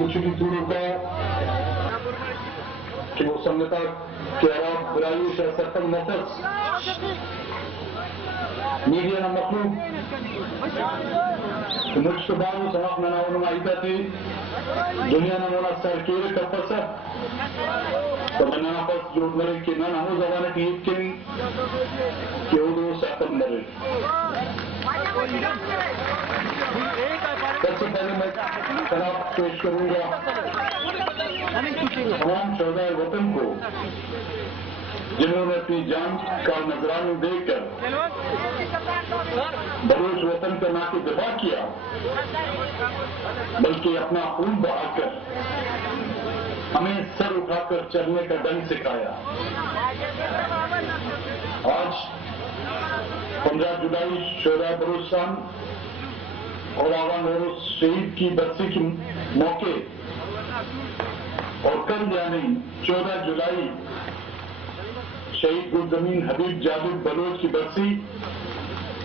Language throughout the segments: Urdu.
کچھ بھی پوروں کا کہ وہ سمجھتا کہ آپ برائی سے سفر نفس میڈیا نہ مخلوق مجھ کے بعد اس وقت میں نہ آئیتا تھی دنیا نہ ہونا سر کیے کا پسر تو میں نہ پس جو مرے کہ نہ ہو زبانہ کی یقین کہ وہ دو ساتھ مرے سب سے پہلے میں خراب پیش کروں گا تمام شہدائے وطن کو جنہوں نے اپنی جان کا نذرانہ دے کر بلوچ وطن کا نہ کہ دفاع کیا بلکہ اپنا خون بہا کر ہمیں سر اٹھا کر چلنے کا ڈنگ سکھایا. آج 15 جولائی شہدائے بلوچستان اور آغا نوروز شہید کی برسی کے موقع اور کل یعنی 14 جولائی شہید گلزمین حبیب جابر بلوچ کی برسی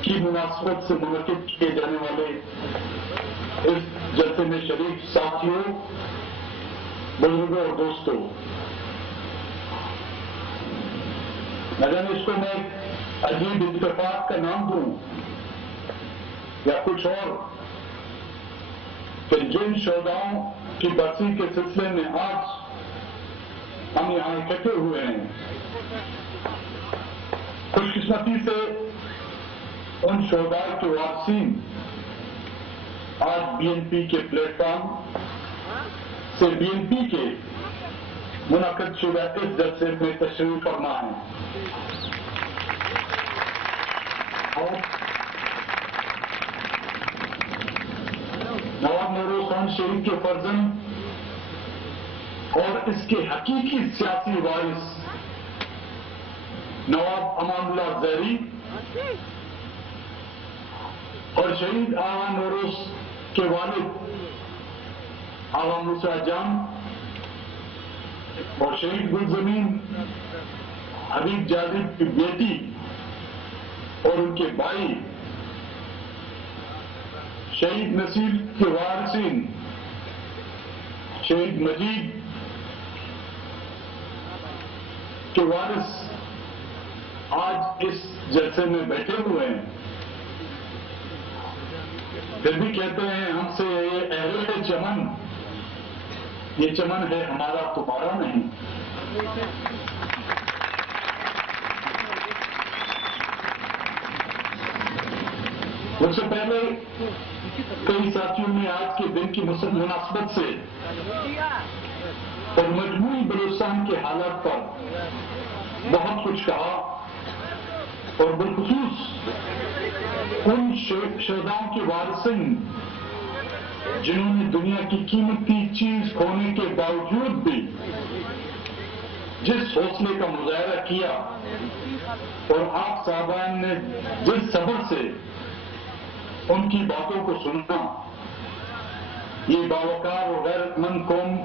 کی مناسبت سے منعقد کیے جانے والے اس جلسے میں شریک ساتھیوں بزرگوں اور دوستوں نہ جانے اس کو میں عجیب اتفاق کا نام دوں یا کچھ اور کہ جن شہداؤں کی برسی کے سلسلے میں آج ہم یہاں اکٹھے ہوئے ہیں خوش قسمتی سے ان شہداء کے وارثین آج بی این پی کے پلیٹ فارم سے بی این پی کے منعقد شدہ اس جلسے میں تشریف فرما ہے. نواب نوروز خان شہید کے فرزند اور اس کے حقیقی سیاسی وارث نواب امان اللہ زہری اور شہید آغا نوروز کے والد آغا موسیٰ جان اور شہید گلزمین حبیب جابر کی بیٹی اور ان کے بھائی شہید نصیر کے وارثین شہید مجید کے وارث آج اس جلسے میں بیٹھے ہوئے ہیں. پھر بھی کہتے ہیں ہم سے یہ اہل چمن یہ چمن ہے ہمارا تمہارا نہیں. اس سے پہلے کئی ساتھیوں نے آج کے دن کی مناسبت سے اور مجموعی بلوچستان کے حالات پر بہت کچھ کہا اور بالخصوص ان شہداؤں کے وارثین جنہوں نے دنیا کی قیمتی چیز کھونے کے باوجود بھی جس حوصلے کا مظاہرہ کیا اور آپ صاحبان نے جس صبر سے ان کی باتوں کو سننا یہ باوقار اور غیرت مند قوم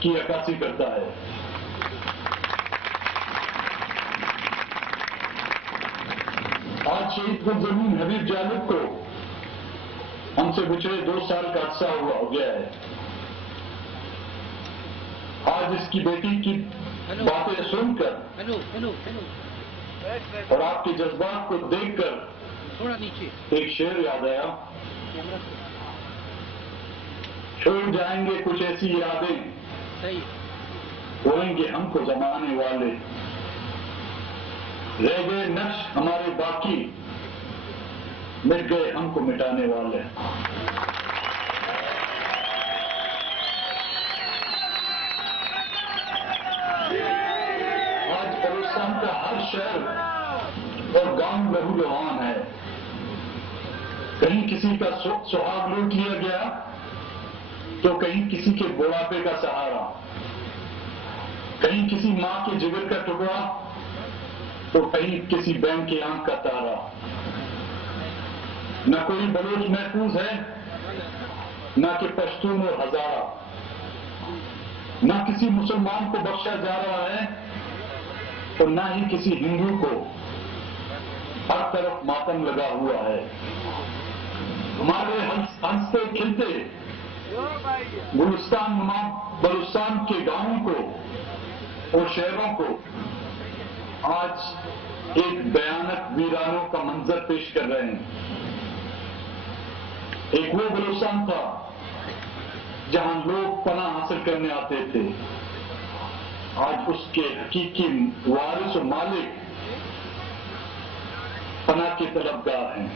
کی عکاسی کرتا ہے. آج شہید گلزمین حبیب جابر کو ہم سے گزرے 2 سال کا عرصہ ہو گیا ہے. آج اس کی بیٹی کی باتیں سن کر اور آپ کے جذبات کو دیکھ کر ایک شعر یاد آیا چھوڑ جائیں گے کچھ ایسی یادیں، ہوئیں گے ہم کو زمانے والے، رہ گئے نقش ہمارے باقی، مٹ گئے ہم کو مٹانے والے۔ آج بلوچستان کا ہر شہر اور گاؤں لہو لہان ہے، کہیں کسی کا سہاگ لوٹ لیا گیا تو کہیں کسی کے بڑھاپے کا سہارا، کہیں کسی ماں کے جگر کا ٹکڑا تو کہیں کسی بہن کی آنکھ کا تارا۔ نہ کوئی بلوچ محفوظ ہے، نہ کہ پشتون اور ہزارہ، نہ کسی مسلمان کو بخشا جا رہا ہے اور نہ ہی کسی ہندو کو، ہر طرف ماتم لگا ہوا ہے۔ ہمارے ہنستے کھلتے بلوچستان کے گاؤں کو اور شہروں کو آج ایک بھیانک ویرانوں کا منظر پیش کر رہے ہیں۔ ایک وہ بلوچستان تھا جہاں لوگ پناہ حاصل کرنے آتے تھے، آج اس کے حقیقی وارث و مالک پناہ کے طلبگار ہیں۔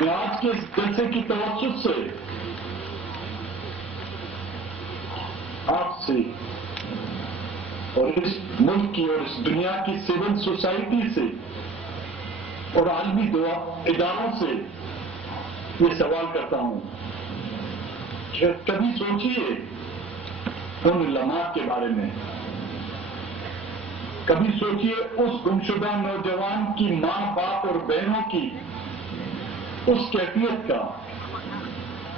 میں آج کے اس جلسے کی توسط سے آپ سے اور اس ملک کی اور اس دنیا کی سول سوسائٹی سے اور عالمی اداروں سے یہ سوال کرتا ہوں کہ کبھی سوچیے ان لمحات کے بارے میں، کبھی سوچیے اس گمشدہ نوجوان کی ماں باپ اور بہنوں کی اس کیفیت کا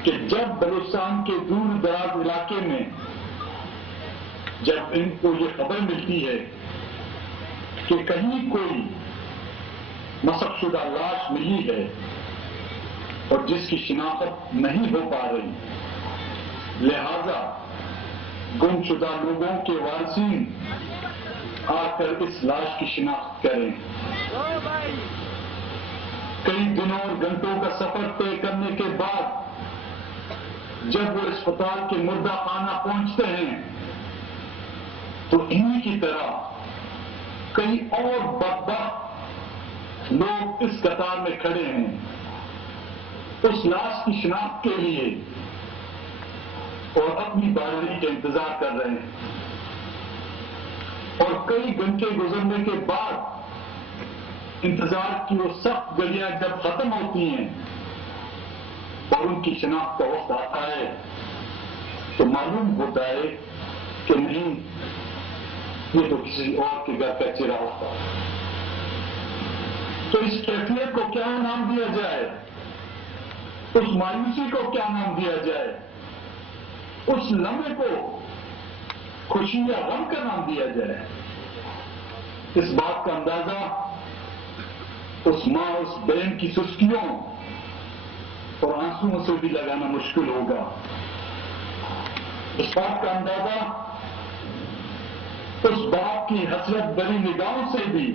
کہ جب بلوچستان کے دور دراز علاقے میں جب ان کو یہ خبر ملتی ہے کہ کہیں کوئی مسخ شدہ لاش ملی ہے اور جس کی شناخت نہیں ہو پا رہی، لہذا گمشدہ لوگوں کے وارثین آ کر اس لاش کی شناخت کریں۔ کئی دنوں اور گھنٹوں کا سفر طے کرنے کے بعد جب وہ اسپتال کے مردہ خانہ پہنچتے ہیں تو انہی کی طرح کئی اور بدبخت لوگ اس قطار میں کھڑے ہیں اس لاش کی شناخت کے لیے اور اپنی باری کا انتظار کر رہے ہیں، اور کئی گھنٹے گزرنے کے بعد انتظار کی وہ سخت گھڑیاں جب ختم ہوتی ہیں اور ان کی شناخت کا وقت آتا ہے تو معلوم ہوتا ہے کہ نہیں، یہ تو کسی اور کے گھر کا چراغ تھا۔ تو اس کیفیت کو کیا نام دیا جائے، اس مایوسی کو کیا نام دیا جائے، اس لمحے کو خوشی یا غم کا نام دیا جائے، اس بات کا اندازہ اس ماں اس بہن کی سستیوں اور آنسوؤں سے بھی لگانا مشکل ہوگا۔ اس بات کا اندازہ اس باپ کی حسرت بھری نگاہوں سے بھی